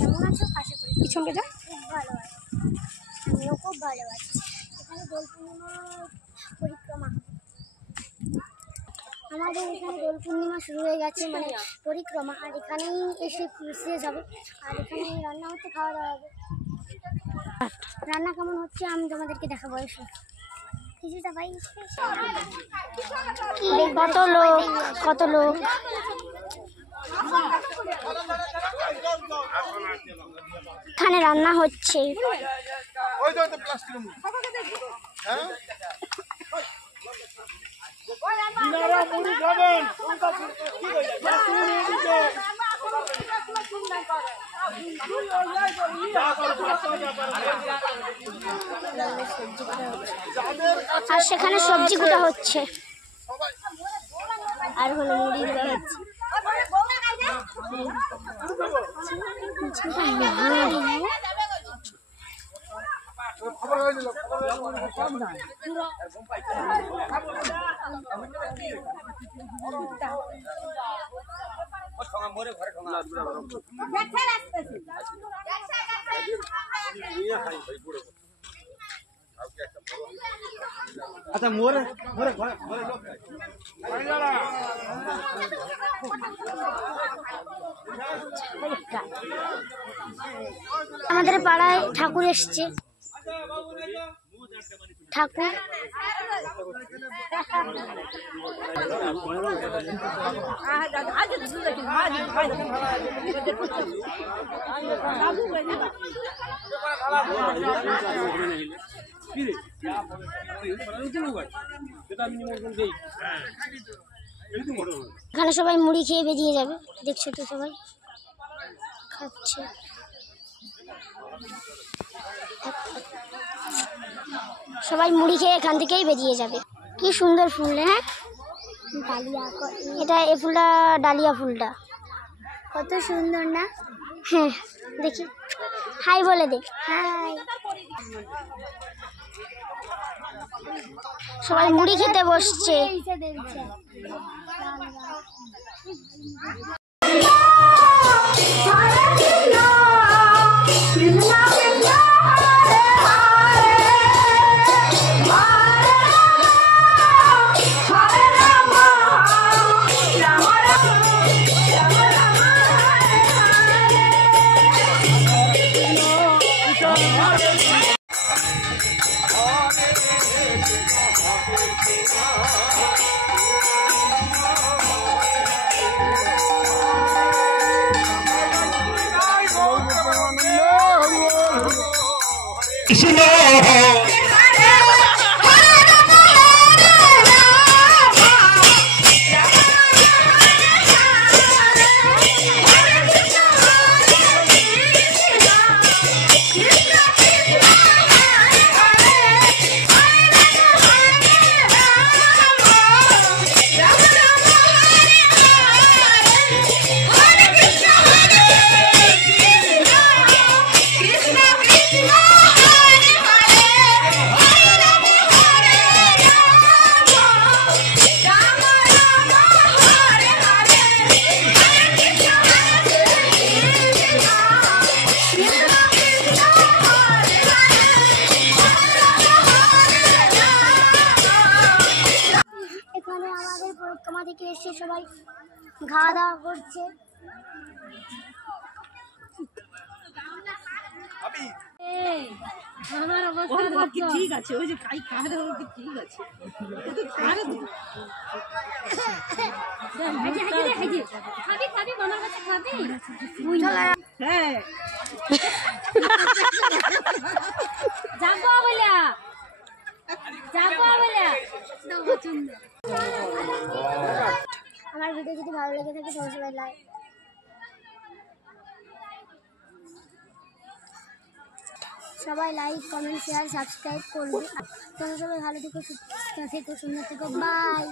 কেমন আছো? আশা করি পিছনটা যা খুব ভালো আছে। আমিও খুব ভালো আছি। এখানে দোল পূর্ণিমা পরিক্রমা, আমাদের এখানে দোল পূর্ণিমা শুরু হয়ে গেছে, মানে পরিক্রমা। আর এখানেই এসে শেষ হবে। আর এখানে রান্না হচ্ছে, খাওয়া দাওয়া হবে। রান্না কেমন হচ্ছে আমি তোমাদেরকে দেখাবো। এসে কিছুটা ভাই কত লোক কত লোক। এখানে রান্না হচ্ছে। আর সেখানে সবজি কুটা হচ্ছে, আর হলো মুড়ি দেওয়া হচ্ছে। আচ্ছা মোরে মোরে ঘরে ঘরে লোক আমাদের পাড়ায় ঠাকুর এসছে। ঠাকুর এখানে সবাই মুড়ি খেয়ে বেরিয়ে যাবে। দেখছো তো সবাই খাচ্ছে। সবাই মুড়ি খেয়ে এখান থেকেই বেরিয়ে যাবে। কি সুন্দর ফুল, হ্যাঁ ডালিয়া, এটা এই ফুলটা ডালিয়া ফুলটা কত সুন্দর না? হ্যাঁ দেখি, হাই বলে দে। হাই। সবাই মুড়ি খেতে বসছে। এখানে আমাদের পরিক্রমা থেকে এসে সবাই খাওয়া দাওয়া করছে। আমার অবস্থা কি ঠিক আছে, ওই যে কাই কারে ওর কি ঠিক আছে, তো কারে হাজি হাজি রে হাজি খাবি খাবি মামার কাছে খাবি হ্যাঁ যাবো বলিয়া আমার ভিডিও যদি ভালো লেগে থাকে তাহলে সবাই লাইক, কমেন্ট, শেয়ার, সাবস্ক্রাইব করবে। তোমরা সবাই ভালো থেকো, সুস্থ থেকো, সুন্দর থেকো। বাই।